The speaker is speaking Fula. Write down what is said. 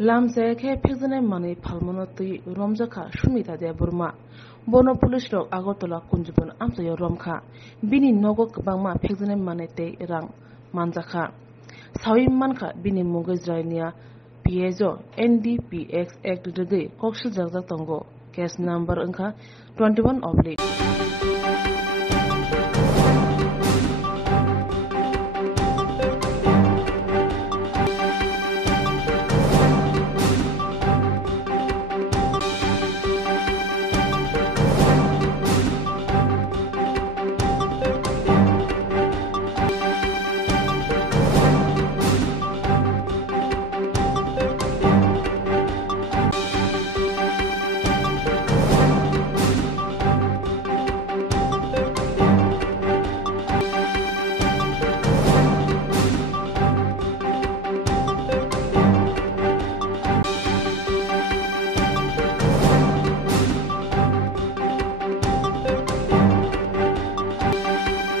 Lamse ke phexene mani phalmono tui romjaka shumita de burma bono police rok agotola kunjubon amsayo romkha bini nogo kbangma phexene mane te rang manjakha sawi manka bini mugajrainia PSO NDPX Act de kokshil jagjak tongo case number angkha 21/.